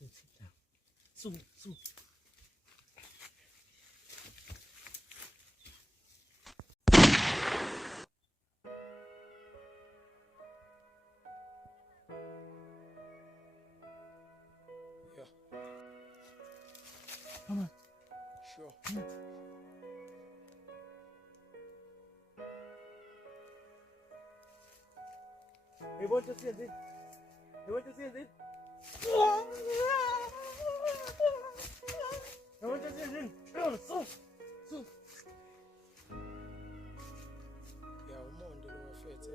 Sit down. Soon. Yeah. Come on. Sure. Yeah. Hey, what you see it? Hey, what you see it? Hey, what you see it? So. Yeah, umonde lo wafethe.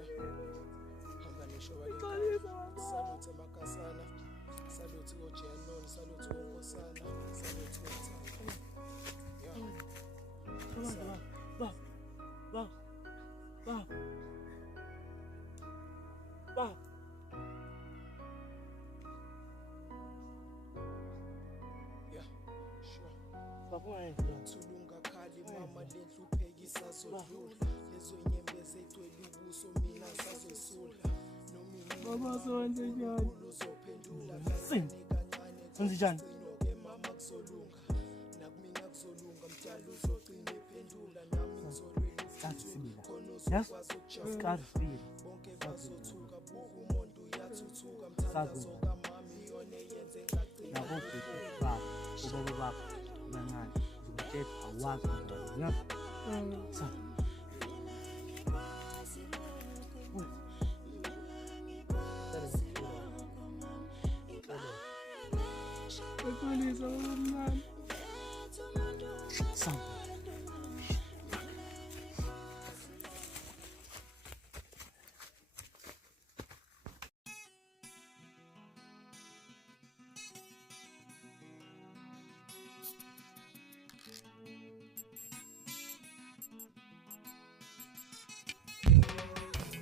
Hamba nisho wale. Salute emakasana. Salute koJenon, salute koNkosana, salute koThando. Yeah. Come on. Bob. Yeah. Sure. Papa, Thulunga khali mama lentluphekisa sodlula. Lezo nyembezi egcwele ubuso mina sazosula. Baba sonjani? Uzophendula Sing. Sonjani? ke mama kuzolunga. Nakumina kuzolunga mdala uzogcina ephendula nami ngizolwela Sibila. Yes? Scar Sibila. bonke bazothuka buku umuntu uyathuthuka mthandazo kamami yona eyenze ngagcina Yabo futhi baba, ubaba bakho uyancane. Ngikuthetha awazi ngiyabona. Sa. Ekulisa umncane Sa.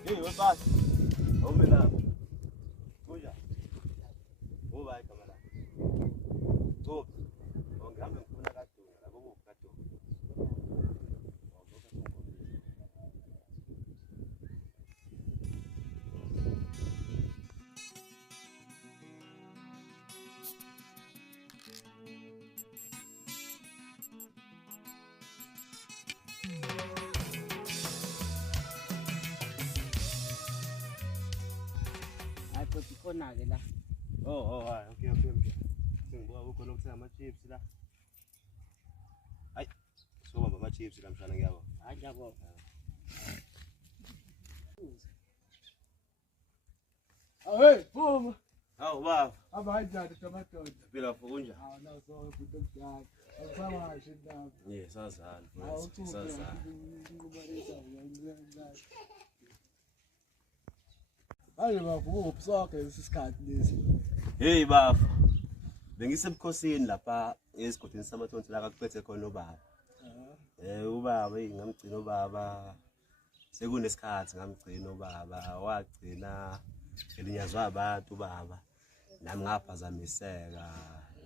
Hey, what's up? Ome la. Kuja. Uba ikamera. Top. Ongehambe ngifuna kaDunga labo kaDunga. Hayi futhi khona ke la. Hayi, okay. Sengibuka ukho lokuthenga ama-chips la. Hayi. Sobamba ama-chips la mshana ngiyabo. Hayi yabo. Hey, phuma. Hawu baba. Abanjani tamadoda? Phila fukunja. Hawu naso ukuthi ukujala. Akusawashi ndaba. Yeah, sazana. Awuthuke Sazana. ngikubalisa ngiyangilala. Hayi bavuka ubusonke lesikhathi lesi. Hey bafa. Bengisebukhosini lapha esigodini samathonsi la kakuphethe khona ubaba. Ubaba ngamgcina ubaba. Sekunesikhathi ngamgcina ubaba. Wagcina elinyazwa abantu ubaba. Nami ngaphazamiseka,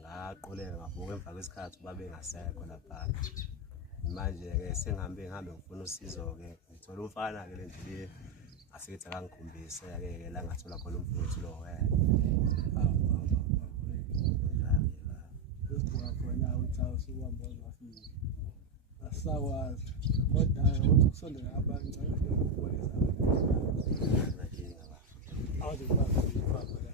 ngaqoleka ngavuka emva kwesikhathi ubaba engasekho lapha. Manje ke sengihambe ngifuna usizo ke. Ngithola umfana ke lendlela asithi akangikhombise ke la ngathola khona umfowethu lo wena. Esibuka khona uthi awusuhamba ongafiki. Asakwazi. Kodwa ukuthi kusondela abancane ukubonisa. Ngajinga bafa. Awuze ukwazi la.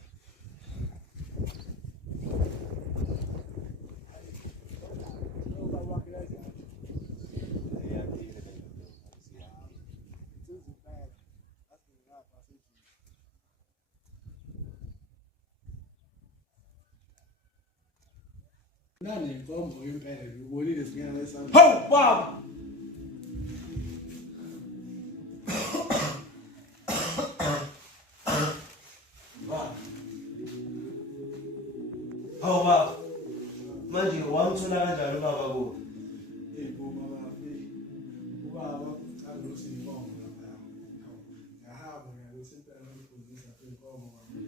Nani ngombo impela ngibonile sinyana esami. Hawu baba. Hawu baba. Manje wamthola kanjani ubaba kuwe? Ibuma bafi. Ubaba ucangisa inkomo lapha. Ngahamba ngiyosipela ngifundisa inkomo kwami.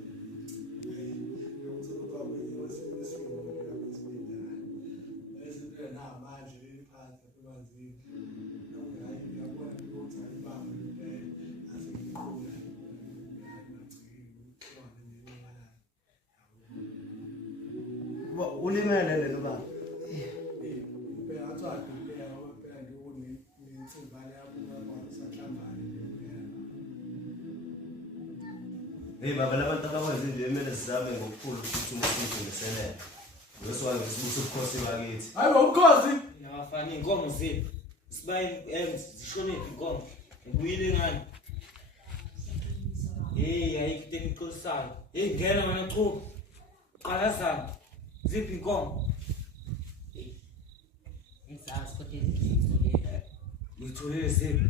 Ngiyothola ubaba yosebenzisa lapha esibindana. Esibindana namanje liphansi kubanzima. Hayi ngiyabona ukuthi ayibamba impela. Asengiqula. Ngiyacela ulimele lena baba. Hey baba labantu abakwazi nje emele sizame ngokukhulu ukuthi umuntu ngiselela. Bese wangisibusa ubukhosi bakithi. Hayi ubukhosi. Yafana inkomo zethu. Sibaye zishonephi inkomo. Ngibuyile ngani? Hey ayikho enixolisayo. Hey ngena wena chu. Qalazana. Ziphi inkomo? Ngisazi ukuthi ngitholile. Ngitholile ziphi?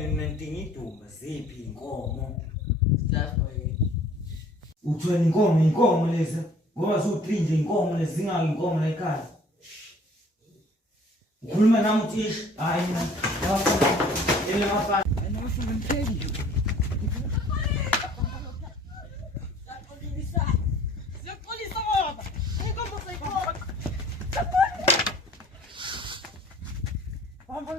Mina ngidinga idumba ziphi inkomo? Lapho yini? Uthweni inkomo lezi. Ngoba zu3 nje inkomo lezi zingaki inkomo la ekhaya. Ukhuluma nami uthi hayi mina. Yena mafana. Ayinosuke ngiphendule. Siyaxolisa baba. Inkomo seyikhona. Bamba.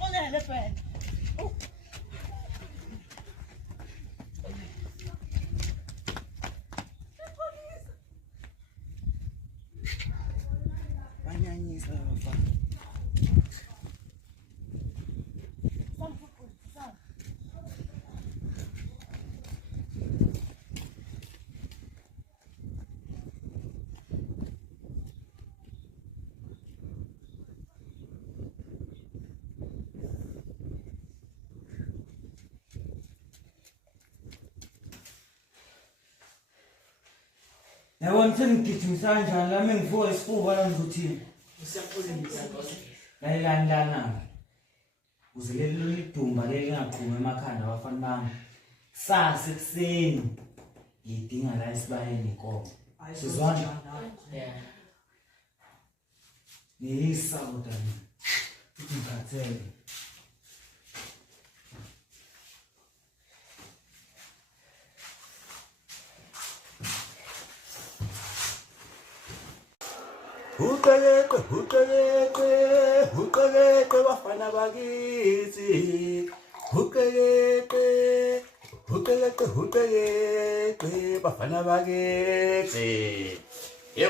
Olha, friend. Banyanyisa bafana. Yabona sengigijimisa kanjani la mengivuka isifuba la ngizothini. Usiyaxolisa Nkosi. Layilandana. Uzelele lidumba leli ngaqhuma emakhanda abafana bami. Sase kuseni. Ngidinga la esibayeni inkomo. Sizwana. Yeah. Ngisawuda mina. Ngiphathele. Uqeleqe bafana bakithi. Uqeleqe bafana bakithi.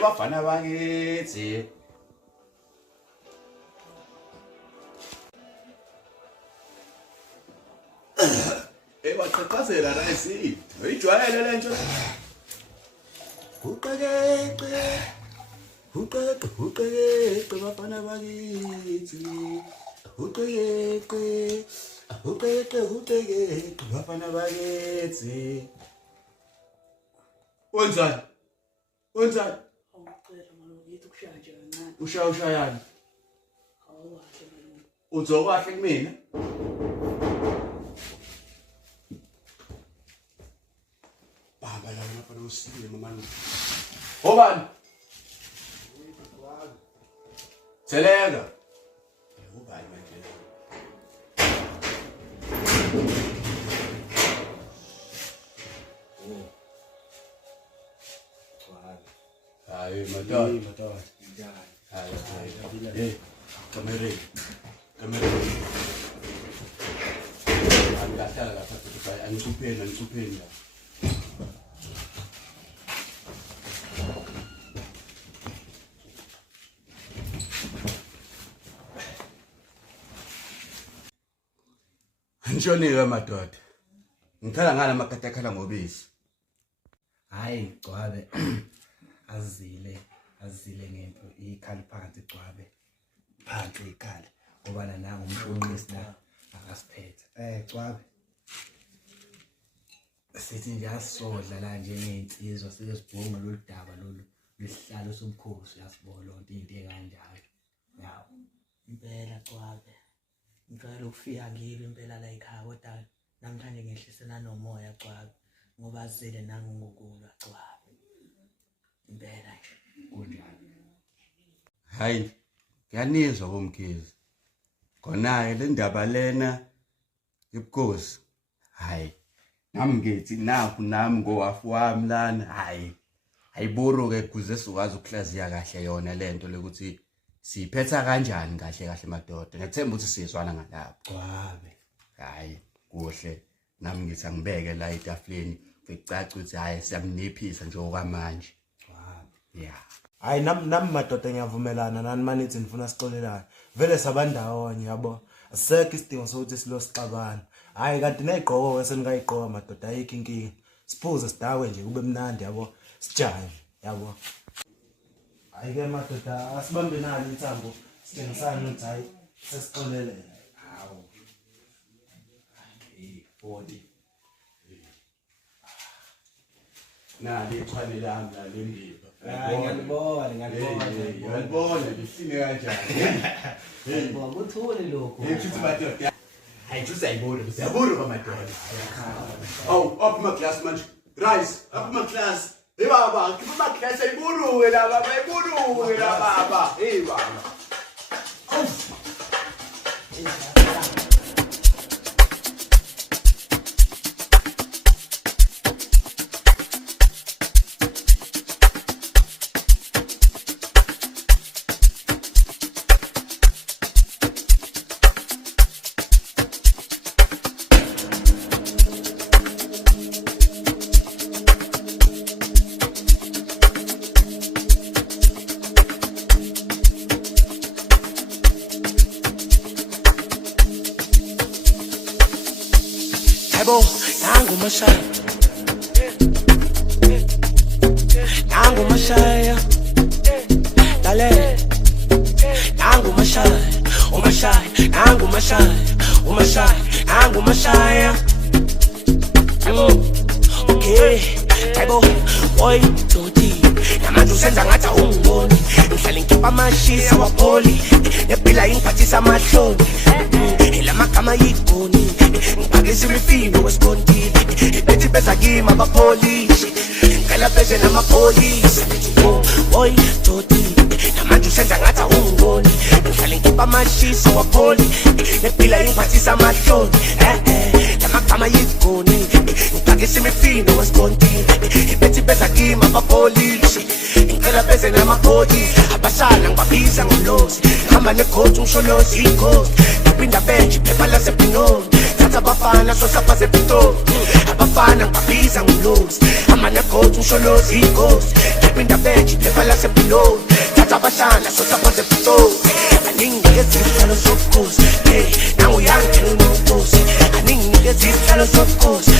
Bafana bakithi. Baqhaqhazela la isiphi. Uyijwayele le nto. Uqeleqe bafana bakithi. Uqeleqe bafana bakithi. Wenzani? Awucela manje ngithi kushaya nje kancane. Ushayani? Awukahle manje. Uzokahle kumina? Baba la ngapha usile mama. Obani? Tselenga. Ubani manje? Hayi madod. Hayi. Kamera. Angahlala lapha futhi anisupheni. Ngishonile madoda. Ngikhala ngala makata khala ngobisi. Hayi Gcwabe. Azile ngento ikhali phansi Gcwabe. Phansi ikhali. Ngoba nangu umshonisi la akasiphethe. Gcwabe. Sithi nje asodla la nje ngeinsizwa sesibhonga loludaba lolu lesihlalo somkhosi yasibona lonke into ekanjalo. Yawo. Impela Gcwabe. Ngicela ukufika ngile impela la ekhaya kodwa namhlanje ngehlisela nomoya Gcwabe ngoba azile nangu ngokulwa Gcwabe. Impela nje Kunjani? Hayi. Ngiyanizwa bomkhizi. Khona le ndaba lena ibukhosi. Hayi. Nami ngithi nakho nami ngowafu wami lana. Hayi. ayiburu-ke kuze sikwazi ukuhlaziya kahle yona lento lokuthi siyiphetha kanjani kahle madoda. Ngethemba ukuthi siyizwana ngalapho. Gwabe. Hayi kuhle nami ngithi angibeke la etafuleni kucaca ukuthi hayi siyamniphisa nje okwamanje. Gwabe. Yeah. Hayi nami madoda ngiyavumelana nani manithi nifuna sixolelane. Vele sabandawonye yabo. Asekho isidingo sokuthi silo sixabana. Hayi kanti nayigqoko eseningayigqoka madoda ayikho inkinga. Siphuze sidawe nje kube mnandi yabo. Sijaye yabo. Hayi ke madoda asibambe nali ithambo sithengisana ukuthi hayi sesixolelene. Hawu. 40. Nali ixhwane lami la lembiba. Ngiyalibona lifine kanjani. Kuthule lokho. Ngithi madoda. Hayi tusayibona siyabona kwamadoda. Oh up my class manje. Rise up my class. Hey baba, kipa my class ayiburu la baba ayiburu la baba. Hey baba. Nangu mashaya dale nangu mashaya umashaya nangu mashaya umashaya nangu mashaya okay taibo boy toti namanje usenza ngathi ungiboni ngihlala ngikhipha amashisa wapoli nepila ingiphathisa amahloni elamagama yigoni ngibhakisa imifino wesikontini bethi beza kimi abapolisi ngicela beze namapolisi boy toti namanje usenza ngathi ungiboni ngihlala ngikhipha amashisa wapoli nepila ingiphathisa amahloni lamagama yigoni ngibhakisa imifino wesikontini bethi beza kimi abapolisi ngicela beze namapolisi abasana ngibabiza ngomlosi hamba negoti umsholozi ighost ngiphinda benji phepha lasepinoni thatha abafana sosapaze pitoni abafana ngibabiza ngomlosi hamba negoti umsholozi ighost ngiphinda benji phepha lasepinoni thatha abashana sosapaze pitoni aningi ngezihlalo sobukhosi nangu yangena unomkhosi aningi ngezihlalo sobukhosi